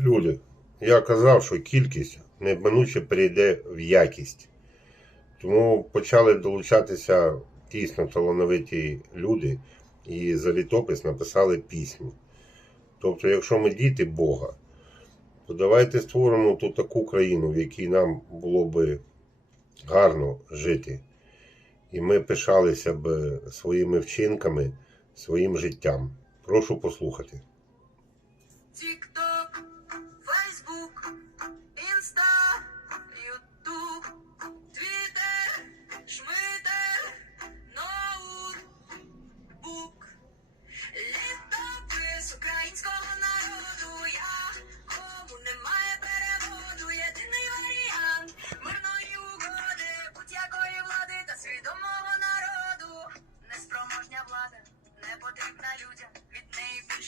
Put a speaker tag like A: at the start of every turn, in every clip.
A: Люди, я казав, що кількість неминуче перейде в якість. Тому почали долучатися дійсно талановиті люди і за літопис написали пісню. Тобто, якщо ми діти Бога, то давайте створимо тут таку країну, в якій нам було би гарно жити. І ми пишалися б своїми вчинками, своїм життям. Прошу послухати.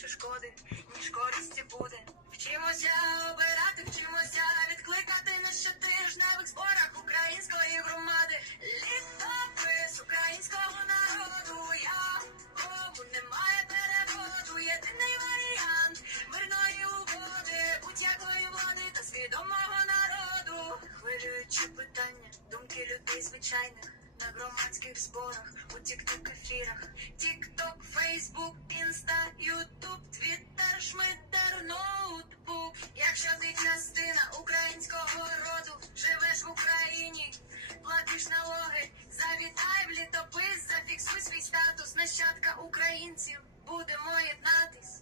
B: Більше шкоди, ніж користі буде. Вчимося обирати, вчимося відкликати на щотижневих зборах української громади. Літопис українського народу. Я кому немає переводу. Єдиний варіант мирної угоди, будь-якої влади та свідомого народу. Хвилюючі питання, думки людей звичайних. На громадських зборах, у тік-ток ефірах, тік-ток, фейсбук, інста, ютуб, твіттер, шмиттер, ноутбук. Якщо ти частина українського роду, живеш в Україні, платиш налоги, завітай в літопис, зафіксуй свій статус, нащадка українців, будемо єднатись.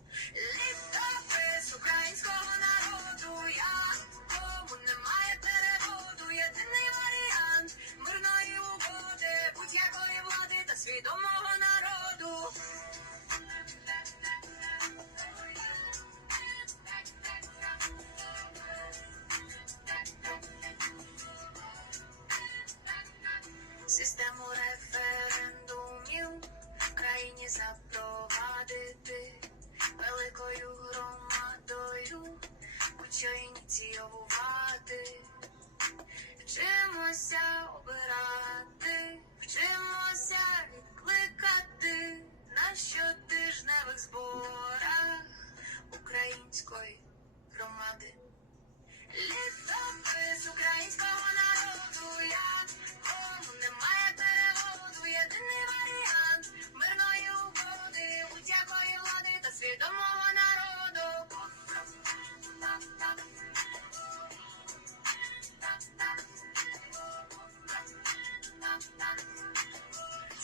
B: Літопис українського свідомого народу. Систему референдумів в країні запровадити великою громадою, будь-що ініціювати. На щотижневих зборах української громади. Літопис українського народу, я кому немає переводу, єдиний варіант мирної угоди, будь-якої влади та свідомого народу.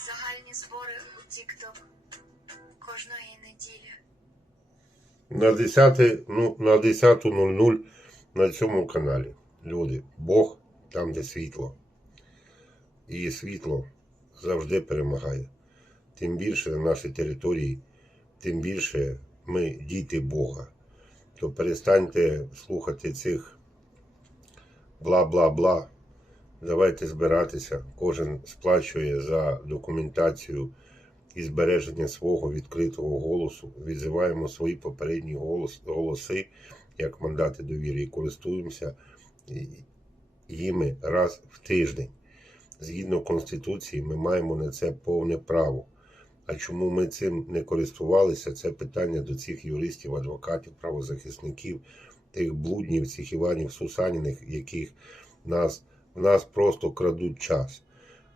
B: Загальні збори у Тік-Ток кожної неділі.
A: На 10, ну, на 10.00 на цьому каналі. Люди, Бог там, де світло. І світло завжди перемагає. Тим більше на нашій території, тим більше ми діти Бога. То перестаньте слухати цих бла-бла-бла. Давайте збиратися. Кожен сплачує за документацію і збереження свого відкритого голосу. Відзиваємо свої попередні голос, голоси як мандати довіри і користуємося їми раз в тиждень. Згідно Конституції, ми маємо на це повне право. А чому ми цим не користувалися? Це питання до цих юристів, адвокатів, правозахисників, тих блуднів, цих Іванів Сусаніних, яких нас, в нас просто крадуть час.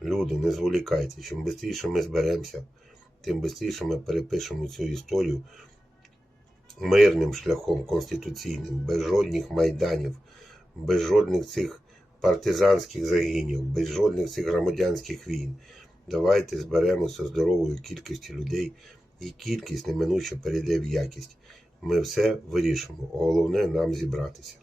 A: Люди, не зволікайте. Чим швидше ми зберемося, тим швидше ми перепишемо цю історію мирним шляхом, конституційним, без жодних майданів, без жодних цих партизанських загинів, без жодних цих громадянських війн. Давайте зберемося здоровою кількістю людей, і кількість неминуче перейде в якість. Ми все вирішимо. Головне нам зібратися.